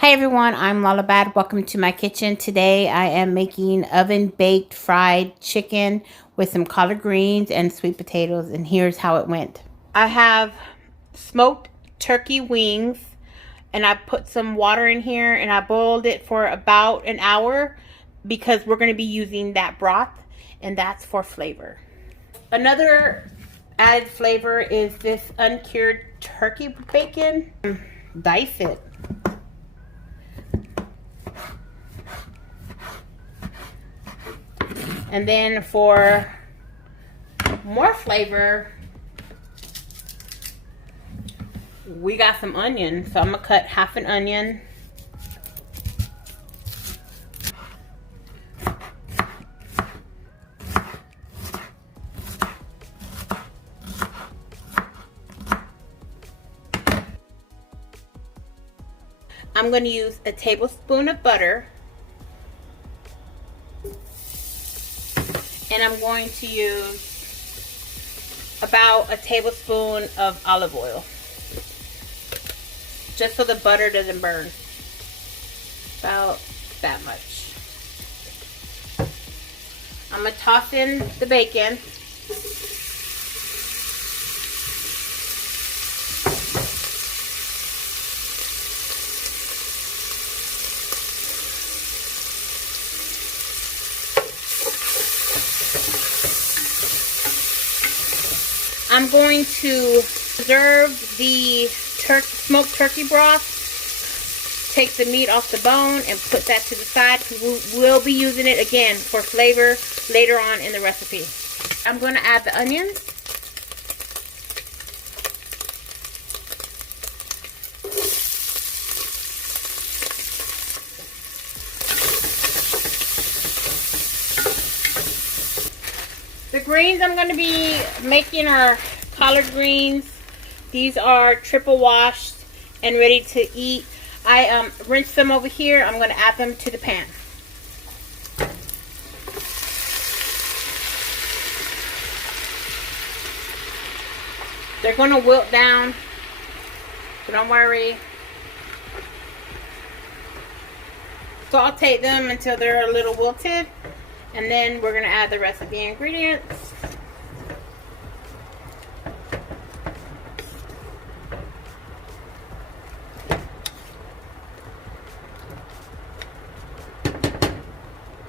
Hi everyone, I'm Lalabad. Welcome to my kitchen. Today I am making oven baked fried chicken with some collard greens and sweet potatoes, and here's how it went. I have smoked turkey wings and I put some water in here and I boiled it for about an hour because we're going to be using that broth, and that's for flavor. Another added flavor is this uncured turkey bacon. Dice it. And then for more flavor, we got some onion. So I'm gonna cut half an onion. I'm gonna use a tablespoon of butter. And I'm going to use about a tablespoon of olive oil, just so the butter doesn't burn. About that much. I'm going to toss in the bacon. I'm going to preserve the smoked turkey broth, take the meat off the bone, and put that to the side because we'll be using it again for flavor later on in the recipe. I'm going to add the onions. The greens I'm going to be making are collard greens. These are triple washed and ready to eat. I rinsed them over here. I'm going to add them to the pan. They're going to wilt down, so don't worry. Saute them until they're a little wilted. And then we're going to add the rest of the ingredients.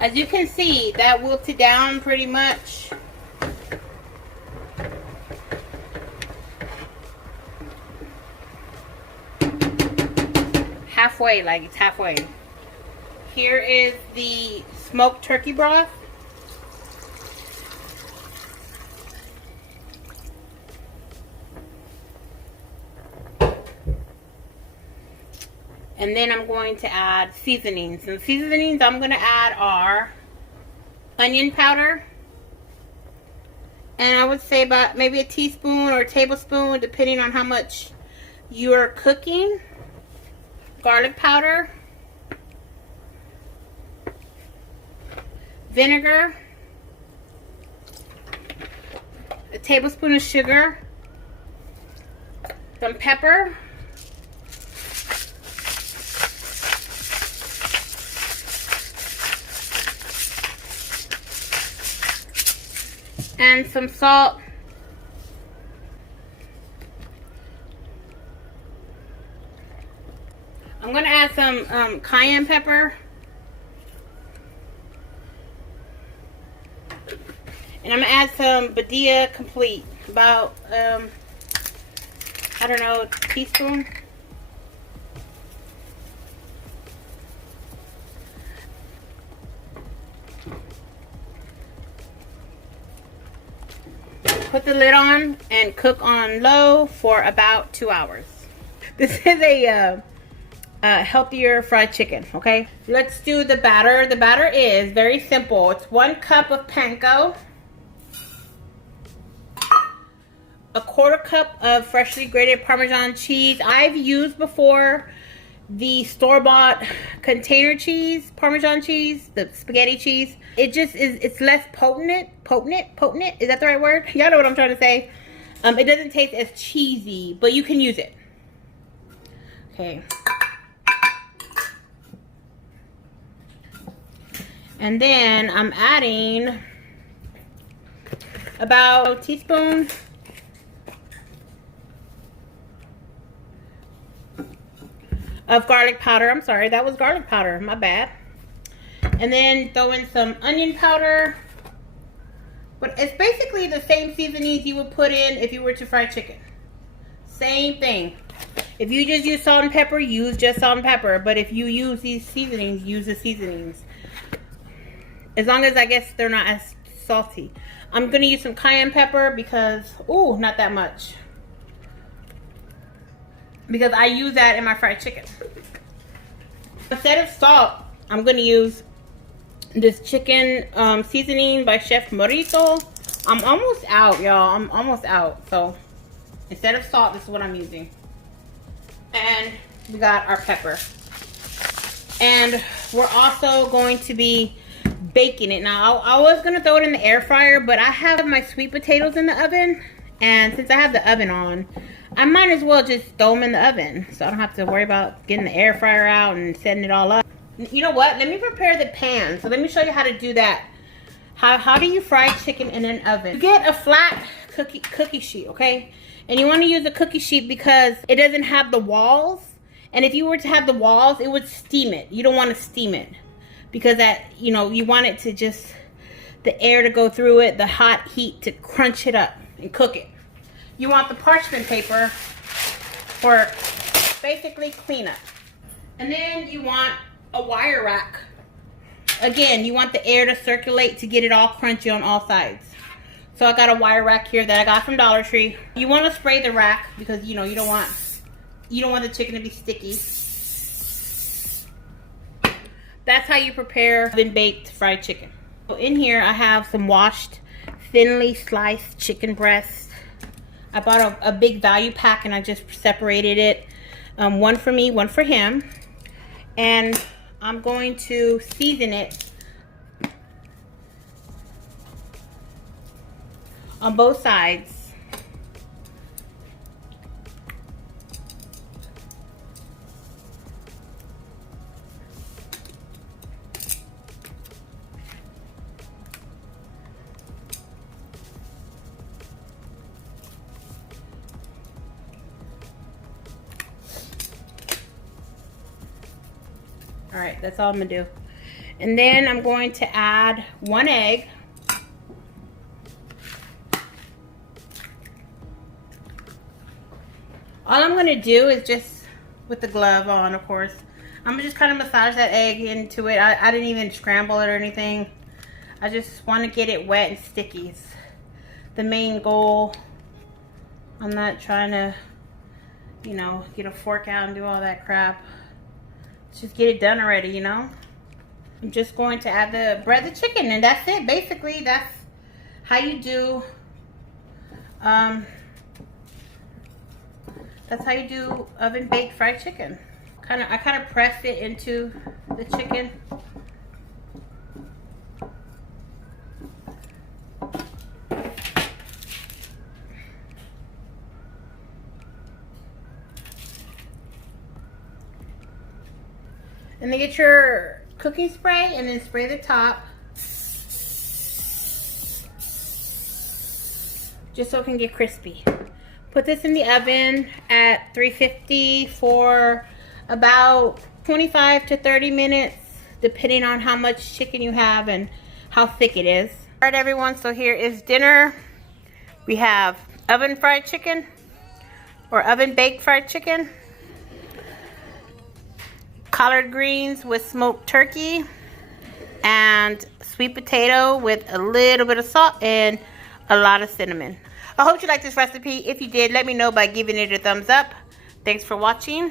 As you can see, that wilted down pretty much. Halfway, like it's halfway. Here is the smoked turkey broth. And then I'm going to add seasonings. And the seasonings I'm going to add are onion powder. And I would say about maybe a teaspoon or a tablespoon, depending on how much you are cooking. Garlic powder. Vinegar, a tablespoon of sugar, some pepper, and some salt. I'm going to add some cayenne pepper. And I'm going to add some Badia Complete, about, I don't know, a teaspoon. Put the lid on and cook on low for about 2 hours. This is a healthier fried chicken, okay? Let's do the batter. The batter is very simple. It's 1 cup of panko, a 1/4 cup of freshly grated Parmesan cheese. I've used before the store-bought container cheese, Parmesan cheese, the spaghetti cheese. It just is, it's less potent. Is that the right word? Y'all know what I'm trying to say. It doesn't taste as cheesy, but you can use it. Okay. And then I'm adding about a teaspoon of garlic powder. I'm sorry, that was garlic powder, my bad. And then throw in some onion powder. But it's basically the same seasonings you would put in if you were to fry chicken. Same thing. If you just use salt and pepper, use just salt and pepper. But if you use these seasonings, use the seasonings. As long as, I guess, they're not as salty. I'm going to use some cayenne pepper because, ooh, not that much. Because I use that in my fried chicken. Instead of salt, I'm going to use this chicken seasoning by Chef Morito. I'm almost out, y'all. I'm almost out. So instead of salt, this is what I'm using. And we got our pepper. And we're also going to be baking it. Now, I was going to throw it in the air fryer, but I have my sweet potatoes in the oven. And since I have the oven on, I might as well just throw them in the oven. So I don't have to worry about getting the air fryer out and setting it all up. You know what? Let me prepare the pan. So let me show you how to do that. How do you fry chicken in an oven? You get a flat cookie sheet, okay? And you want to use a cookie sheet because it doesn't have the walls. And if you were to have the walls, it would steam it. You don't want to steam it. Because that, you know, you want it to just, the air to go through it, the hot heat to crunch it up and cook it. You want the parchment paper for basically cleanup. And then you want a wire rack. Again, you want the air to circulate to get it all crunchy on all sides. So I got a wire rack here that I got from Dollar Tree. You want to spray the rack because you know you don't want the chicken to be sticky. That's how you prepare oven baked fried chicken. So in here I have some washed thinly sliced chicken breasts. I bought a big value pack and I just separated it. One for me, one for him. And I'm going to season it on both sides. All right, that's all I'm gonna do. And then I'm going to add 1 egg. All I'm gonna do is just, with the glove on, of course, I'm gonna just kind of massage that egg into it. I didn't even scramble it or anything. I just want to get it wet and sticky. It's the main goal. I'm not trying to, you know, get a fork out and do all that crap. Just get it done already, you know. I'm just going to add the chicken, and that's it. Basically, that's how you do. That's how you do oven baked fried chicken. I kind of press it into the chicken. And then get your cooking spray and then spray the top. Just so it can get crispy. Put this in the oven at 350 for about 25 to 30 minutes, depending on how much chicken you have and how thick it is. All right, everyone, so here is dinner. We have oven fried chicken or oven baked fried chicken, collard greens with smoked turkey, and sweet potato with a little bit of salt and a lot of cinnamon. I hope you liked this recipe. If you did, let me know by giving it a thumbs up. Thanks for watching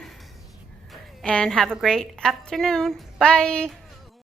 and have a great afternoon. Bye.